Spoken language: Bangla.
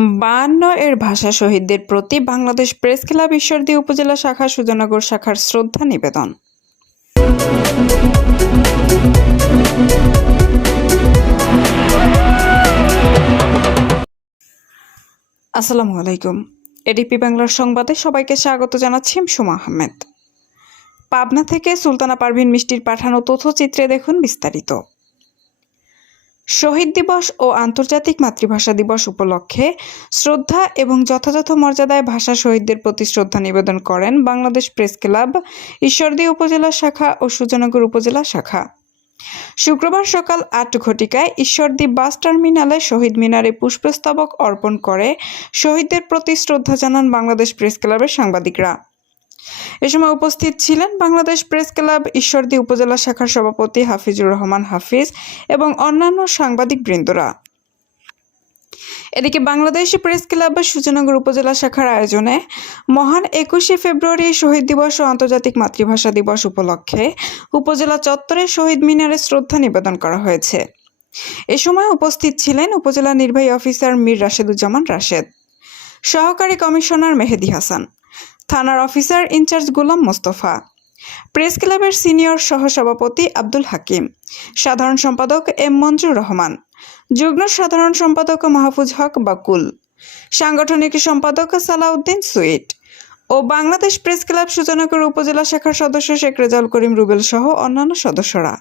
বায়ান্ন এর ভাষা শহীদদের প্রতি বাংলাদেশ প্রেস ক্লাব ঈশ্বরদী উপজেলা শাখা সুজনগর শাখার শ্রদ্ধা নিবেদন। আসসালামু আলাইকুম। এডিপি বাংলার সংবাদে সবাইকে স্বাগত জানাচ্ছি সুমা আহমেদ। পাবনা থেকে সুলতানা পারভিন মিষ্টির পাঠানো তথ্যচিত্রে দেখুন বিস্তারিত। শহীদ দিবস ও আন্তর্জাতিক মাতৃভাষা দিবস উপলক্ষে শ্রদ্ধা এবং যথাযথ মর্যাদায় ভাষা শহীদদের প্রতি শ্রদ্ধা নিবেদন করেন বাংলাদেশ প্রেস ক্লাব, ঈশ্বরদী উপজেলা শাখা ও সুজনগর উপজেলা শাখা। শুক্রবার সকাল আট ঘটিকায় ঈশ্বরদী বাস টার্মিনালে শহীদ মিনারে পুষ্পস্তবক অর্পণ করে শহীদদের প্রতি শ্রদ্ধা জানান বাংলাদেশ প্রেস ক্লাবের সাংবাদিকরা। এ সময় উপস্থিত ছিলেন বাংলাদেশ প্রেস ক্লাব, ঈশ্বরদী উপজেলা শাখার সভাপতি হাফিজুর রহমান হাফিজ এবং অন্যান্য সাংবাদিক বৃন্দরা। এদিকে বাংলাদেশ প্রেস ক্লাব সুজনগর উপজেলা শাখার আয়োজনে মহান একুশে ফেব্রুয়ারি শহীদ দিবস ও আন্তর্জাতিক মাতৃভাষা দিবস উপলক্ষে উপজেলা চত্বরে শহীদ মিনারে শ্রদ্ধা নিবেদন করা হয়েছে। এ সময় উপস্থিত ছিলেন উপজেলা নির্বাহী অফিসার মীর রাশেদুজ্জামান রাশেদ, সহকারী কমিশনার মেহেদি হাসান থানার officer in charge Golam Mostafa. Press ক্লাবের সিনিয়র সহসভাপতি আব্দুল হাকিম। সাধারণ সম্পাদক এম মঞ্জুর রহমান। যুগ্ম সাধারণ সম্পাদক মাহফুজ হক বাকুল। সাংগঠনিক সম্পাদক সালাউদ্দিন সুইট। ও বাংলাদেশ প্রেস ক্লাব সুজনগর উপজেলা শাখার সদস্য শেখ রেজাউল করিম রুবেল সহ অন্যান্য সদস্যরা।